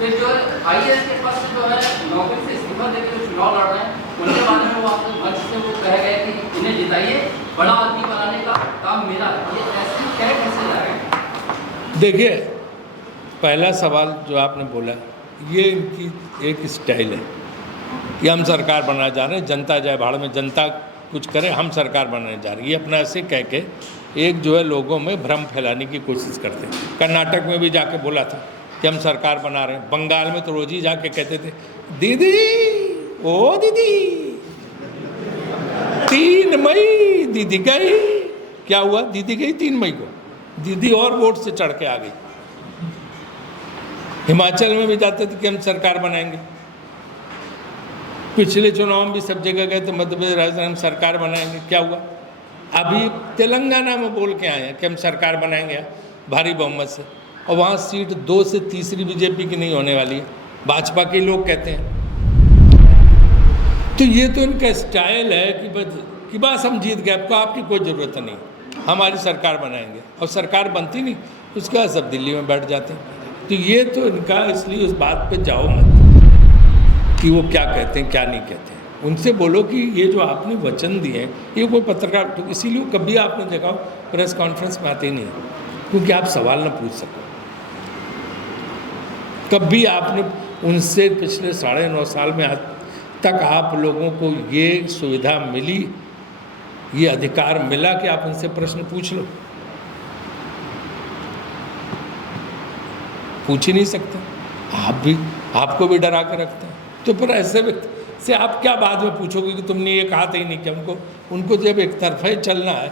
फिर जो है आईएएस के पास जो है नौकरी से इस्तीफा देकर जो चुनाव लड़ रहे हैं उनके बारे में वो आपके मंच से वो कह गए कि इन्हें जिताइए, बड़ा आदमी बनाने का काम मेरा है। ये ऐसे कह कैसे जा रहे हैं? देखिए, पहला सवाल जो आपने बोला, ये इनकी एक स्टाइल है कि हम सरकार बनाना चाह रहे हैं, जनता जाए भाड़ में, जनता कुछ करे, हम सरकार बनाने जा रहे हैं। ये अपना ऐसे कह के एक जो है लोगों में भ्रम फैलाने की कोशिश करते हैं। कर्नाटक में भी जाके बोला था कि हम सरकार बना रहे हैं। बंगाल में तो रोज ही जाके कहते थे, दीदी ओ दीदी 3 मई दीदी गई। क्या हुआ? दीदी गई 3 मई को, दीदी और वोट से चढ़ के आ गई। हिमाचल में भी जाते थे कि हम सरकार बनाएंगे। पिछले चुनाव में भी सब जगह गए तो मध्य प्रदेश, राजस्थान हम सरकार बनाएंगे। क्या हुआ? अभी तेलंगाना में बोल के आए हैं कि हम सरकार बनाएंगे भारी बहुमत से, और वहाँ सीट 2 से तीसरी बीजेपी की नहीं होने वाली है, भाजपा के लोग कहते हैं। तो ये तो इनका स्टाइल है कि बस हम जीत गए, आपको आपकी कोई ज़रूरत नहीं, हमारी सरकार बनाएंगे। और सरकार बनती नहीं, उसके बाद सब दिल्ली में बैठ जाते हैं। तो ये तो इनका, इसलिए उस बात पे जाओ मत कि वो क्या कहते हैं क्या नहीं कहते हैं। उनसे बोलो कि ये जो आपने वचन दिए हैं, ये कोई पत्रकार, तो इसीलिए कभी आपने जगह प्रेस कॉन्फ्रेंस में आते ही नहीं, क्योंकि आप सवाल ना पूछ सको। कभी आपने उनसे पिछले 9.5 साल में आज तक आप लोगों को ये सुविधा मिली, ये अधिकार मिला कि आप उनसे प्रश्न पूछ लो? पूछ ही नहीं सकते। आपको भी डरा के रखते हैं। तो फिर ऐसे व्यक्ति से आप क्या बाद में पूछोगे कि तुमने ये कहा था ही नहीं? कि उनको जब एक तरफा ही चलना है,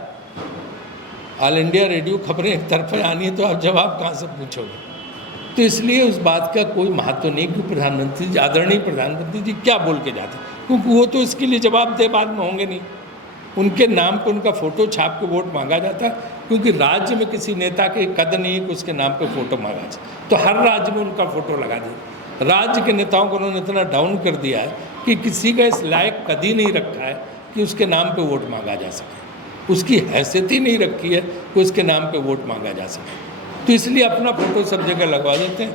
ऑल इंडिया रेडियो खबरें एक तरफा आनी है, तो आप जवाब कहाँ से पूछोगे? तो इसलिए उस बात का कोई महत्व नहीं कि प्रधानमंत्री जी, आदरणीय प्रधानमंत्री जी क्या बोल के जाते, क्योंकि वो तो इसके लिए जवाबदेह बाद में होंगे नहीं। उनके नाम पर उनका फ़ोटो छाप के वोट मांगा जाता, क्योंकि राज्य में किसी नेता के कद नहीं कि उसके नाम पे फ़ोटो मांगा जाए, तो हर राज्य में उनका फ़ोटो लगा दिया। राज्य के नेताओं को उन्होंने इतना डाउन कर दिया है कि किसी का इस लायक कद ही नहीं रखा है कि उसके नाम पे वोट मांगा जा सके, उसकी हैसियत ही नहीं रखी है कि उसके नाम पे वोट मांगा जा सके। तो इसलिए अपना फ़ोटो सब जगह लगवा देते हैं,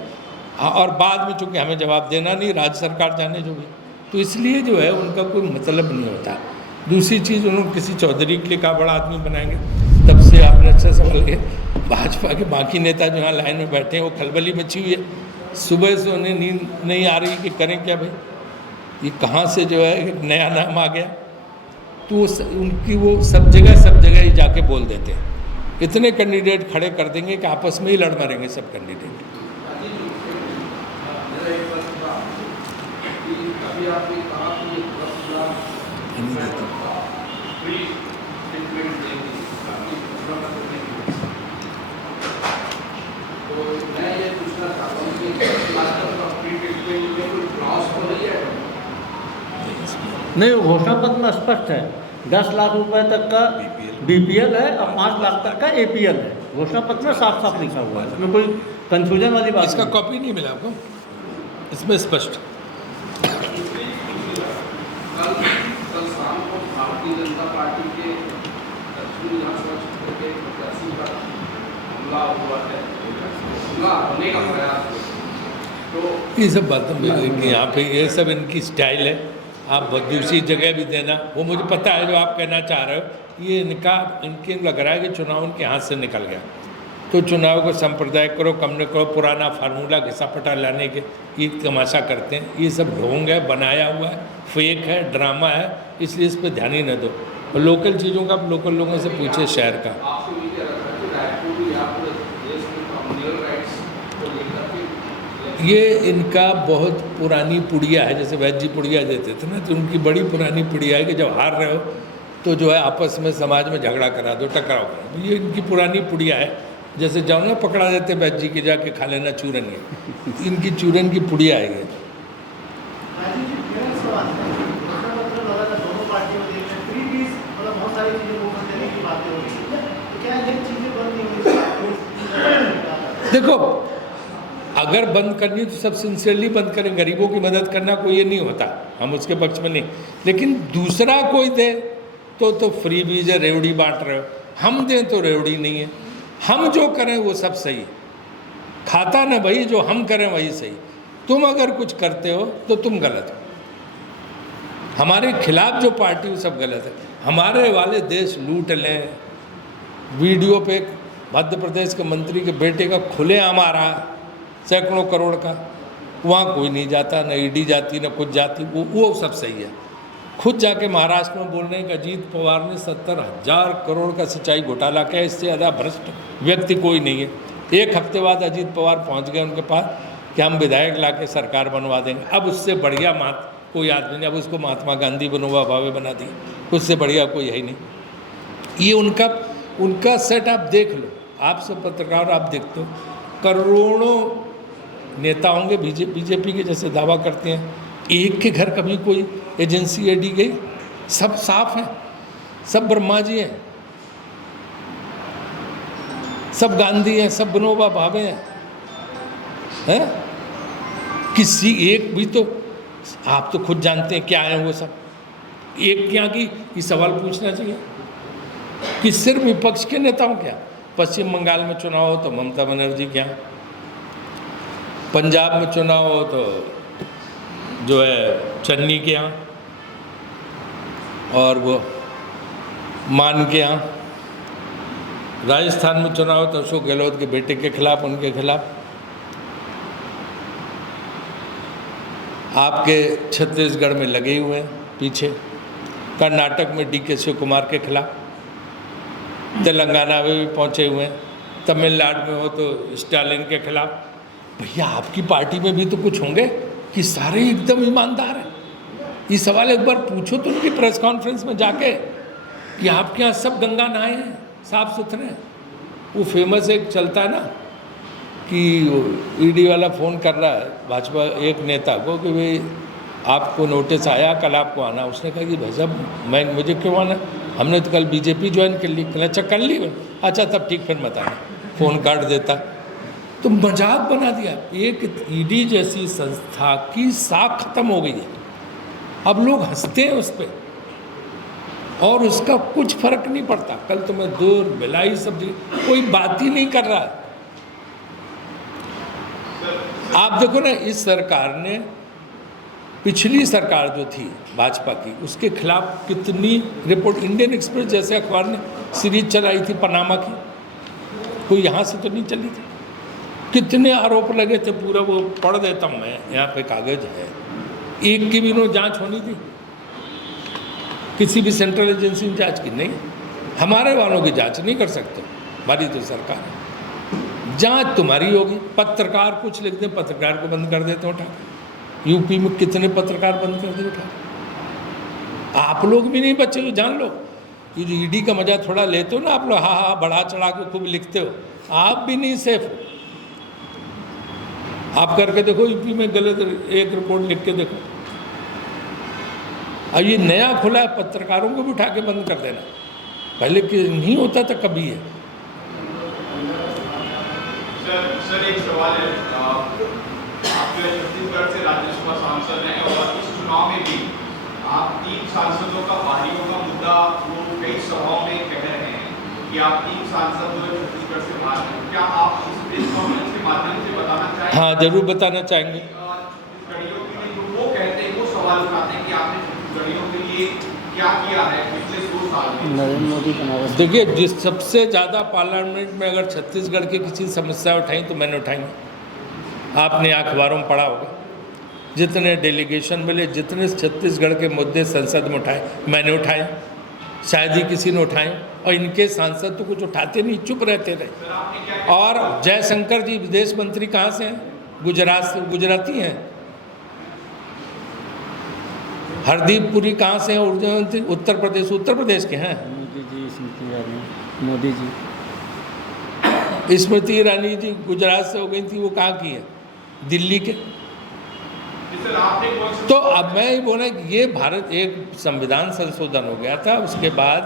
और बाद में चूँकि हमें जवाब देना नहीं, राज्य सरकार जाने जो भी, तो इसलिए जो है उनका कोई मतलब नहीं होता। दूसरी चीज़, उन्होंने किसी चौधरी के लिए कहा बड़ा आदमी बनाएंगे, तब से आपने अच्छा सवाल किया। भाजपा के बाकी नेता जो यहाँ लाइन में बैठे हैं वो खलबली मची हुई है, सुबह से उन्हें नींद नहीं आ रही कि करें क्या भाई, ये कहाँ से जो है एक नया नाम आ गया। तो उनकी वो सब जगह ही जाके बोल देते हैं। इतने कैंडिडेट खड़े कर देंगे कि आपस में ही लड़ मरेंगे सब कैंडिडेट। नहीं, घोषणा पत्र में स्पष्ट है 10 लाख रुपए तक का बीपीएल है और 5 लाख तक का एपीएल है। घोषणा पत्र में साफ साफ लिखा हुआ है, इसमें कोई कंफ्यूजन वाली बात इसका कॉपी नहीं मिला आपको? इसमें स्पष्ट। कल शाम को भारतीय जनता पार्टी के दक्षिण विधानसभा क्षेत्र के प्रत्याशी पर हमला हुआ है, हमला होने का प्रयास। तो ये सब बातें यहाँ पे, ये सब इनकी स्टाइल है। आप दूसरी जगह भी देना, वो मुझे पता है जो आप कहना चाह रहे हो। ये इनके लग रहा है कि चुनाव उनके हाथ से निकल गया, तो चुनाव को सांप्रदायिक करो, कम न करो, पुराना फार्मूला घिसा-पटा लाने के ये तमाशा करते हैं। ये सब ढोंग है, बनाया हुआ है, फेक है, ड्रामा है, इसलिए इस पर ध्यान ही न दो। और लोकल चीज़ों का आप लोकल लोगों से पूछे शहर का। ये इनका बहुत पुरानी पुड़िया है, जैसे वैद्य जी पुड़िया देते थे ना, तो उनकी बड़ी पुरानी पुड़िया है कि जब हार रहे हो तो जो है आपस में समाज में झगड़ा करा दो, टकराव करा दो। ये इनकी पुरानी पुड़िया है। जैसे जाओ ना पकड़ा देते वैद्य जी के, जाके खा लेना चूरन, ये इनकी चूरन की पुड़िया है ये। देखो, अगर बंद करनी तो सब सिंसियरली बंद करें। गरीबों की मदद करना कोई ये नहीं होता, हम उसके पक्ष में नहीं। लेकिन दूसरा कोई दे तो फ्री बीज है, रेवड़ी बांट रहे हो। हम दें तो रेवड़ी नहीं है। हम जो करें वो सब सही, खाता ना भाई, जो हम करें वही सही। तुम अगर कुछ करते हो तो तुम गलत हो, हमारे खिलाफ जो पार्टी वो सब गलत है। हमारे वाले देश लूट लें, वीडियो पे मध्य प्रदेश के मंत्री के बेटे का खुलेआम आ रहा है सैकड़ों करोड़ का, वहाँ कोई नहीं जाता, न ईडी जाती न कुछ जाती, वो सब सही है। खुद जाके महाराष्ट्र में बोल रहे हैं कि अजीत पवार ने 70,000 करोड़ का सिंचाई घोटाला किया, इससे ज़्यादा भ्रष्ट व्यक्ति कोई नहीं है। एक हफ्ते बाद अजीत पवार पहुंच गए उनके पास कि हम विधायक ला के सरकार बनवा देंगे। अब उससे बढ़िया कोई आदमी नहीं, अब उसको महात्मा गांधी बनवा भावे बना दिए, उससे बढ़िया कोई है ही नहीं। ये उनका सेट आप देख लो, आप सब पत्रकार आप देखते हो, करोड़ों नेता होंगे बीजेपी के जैसे दावा करते हैं, एक के घर कभी कोई एजेंसी ईडी गई? सब साफ हैं, सब ब्रह्मा जी हैं, सब गांधी हैं, सब विनोबा भावे हैं? किसी एक भी तो, आप तो खुद जानते हैं क्या है वो सब, एक क्या की ये सवाल पूछना चाहिए कि सिर्फ विपक्ष के नेताओं क्या? पश्चिम बंगाल में चुनाव हो तो ममता बनर्जी क्या, पंजाब में चुनाव हो तो जो है चन्नी के यहाँ, और वो मान के यहाँ, राजस्थान में चुनाव हो तो अशोक गहलोत के बेटे के खिलाफ, उनके खिलाफ, आपके छत्तीसगढ़ में लगे हुए हैं पीछे, कर्नाटक में DK शिव कुमार के खिलाफ, तेलंगाना में भी पहुंचे हुए हैं, तमिलनाडु में हो तो स्टालिन के खिलाफ। भैया आपकी पार्टी में भी तो कुछ होंगे कि सारे एकदम ईमानदार हैं? ये सवाल एक बार पूछो तो उनकी प्रेस कॉन्फ्रेंस में जाके कि आपके यहाँ सब गंगा नहाए हैं, साफ सुथरे हैं। वो फेमस एक चलता है ना कि ईडी वाला फ़ोन कर रहा है भाजपा एक नेता को कि भाई आपको नोटिस आया, कल आपको आना। उसने कहा कि भाई साहब मुझे क्यों आना, हमने तो कल बीजेपी ज्वाइन कर ली। अच्छा कर ली? अच्छा तब ठीक, फिर मत आना। फ़ोन काट देता। तो मजाक बना दिया। एक ईडी जैसी संस्था की साख खत्म हो गई है, अब लोग हंसते हैं उस पर और उसका कुछ फर्क नहीं पड़ता। कल तो मैं दूर बिलाई सब्जी, कोई बात ही नहीं कर रहा है। आप देखो ना, इस सरकार ने, पिछली सरकार जो थी भाजपा की, उसके खिलाफ कितनी रिपोर्ट, इंडियन एक्सप्रेस जैसे अखबार ने सीरीज चलाई थी पनामा की, कोई यहाँ से तो नहीं चली थी। कितने आरोप लगे थे, पूरा वो पढ़ देता हूँ मैं, यहाँ पे कागज है। एक की भी नो जांच होनी थी, किसी भी सेंट्रल एजेंसी ने जांच की नहीं। हमारे वालों की जांच नहीं कर सकते, हमारी तो सरकार है। जांच तुम्हारी होगी। पत्रकार कुछ लिख दें, पत्रकार को बंद कर देते उठा। यूपी में कितने पत्रकार बंद कर दिए उठा। आप लोग भी नहीं बचे हो, जान लो। ये जो ईडी का मजा थोड़ा लेते हो ना आप लोग, हाँ हाँ बढ़ा चढ़ा के खूब लिखते हो, आप भी नहीं सेफ हो। आप करके देखो, यूपी में गलत एक रिपोर्ट लिख के देखो। अब ये नया खुला है, पत्रकारों को भी उठा के बंद कर देना, पहले कि नहीं होता था कभी है। सर एक सवाल है, आप जो छत्तीसगढ़ से राज्यसभा सांसद हैं और इस चुनाव में भी आप 3 सांसदों का बाहरियों का मुद्दा वो कई सभाओं में कह रहे हैं कि आप 3 सांसद जो छत्तीसगढ़ से बाहर हैं। क्या आप इस प्रेस कॉन्फ्रेंस के माध्यम से बताना चाहेंगे? हाँ जरूर बताना चाहेंगे। छत्तीसगढ़ियों के लिए जो वो कहते हैं, वो सवाल उठाते हैं कि आपने छत्तीसगढ़ियों के लिए क्या किया है पिछले 2 साल में? नरेंद्र मोदी बनारस। देखिए, जिस सबसे ज़्यादा पार्लियामेंट में अगर छत्तीसगढ़ की किसी समस्या उठाई तो मैंने उठाई। आपने अखबारों में पढ़ा होगा, जितने डेलीगेशन मिले, जितने छत्तीसगढ़ के मुद्दे संसद में उठाए मैंने उठाए, शायद ही किसी ने उठाए। और इनके सांसद तो कुछ उठाते नहीं, चुप रहते रहे। और जयशंकर जी विदेश मंत्री कहाँ से हैं? गुजरात से, गुजराती हैं। हरदीप पुरी कहाँ से हैं? ऊर्जा मंत्री उत्तर प्रदेश के हैं। मोदी जी, स्मृति ईरानी, मोदी जी, स्मृति ईरानी जी गुजरात से हो गई थी, वो कहाँ की है? दिल्ली के। तो अब मैं ये बोला कि ये भारत एक संविधान संशोधन हो गया था, उसके बाद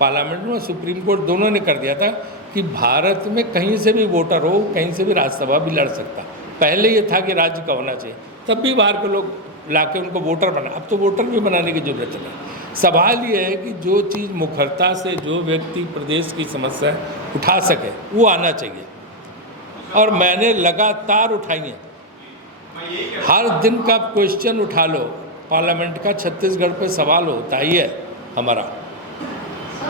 पार्लियामेंट में सुप्रीम कोर्ट दोनों ने कर दिया था कि भारत में कहीं से भी वोटर हो, कहीं से भी राज्यसभा भी लड़ सकता। पहले ये था कि राज्य का होना चाहिए, तब भी बाहर के लोग लाके उनको वोटर बना। अब तो वोटर भी बनाने की जरूरत नहीं। सवाल ये है कि जो चीज़ मुखरता से जो व्यक्ति प्रदेश की समस्या उठा सके वो आना चाहिए, और मैंने लगातार उठाई है। मैं यही कह हर दिन का क्वेश्चन उठा लो, पार्लियामेंट का छत्तीसगढ़ पे सवाल होता ही है हमारा।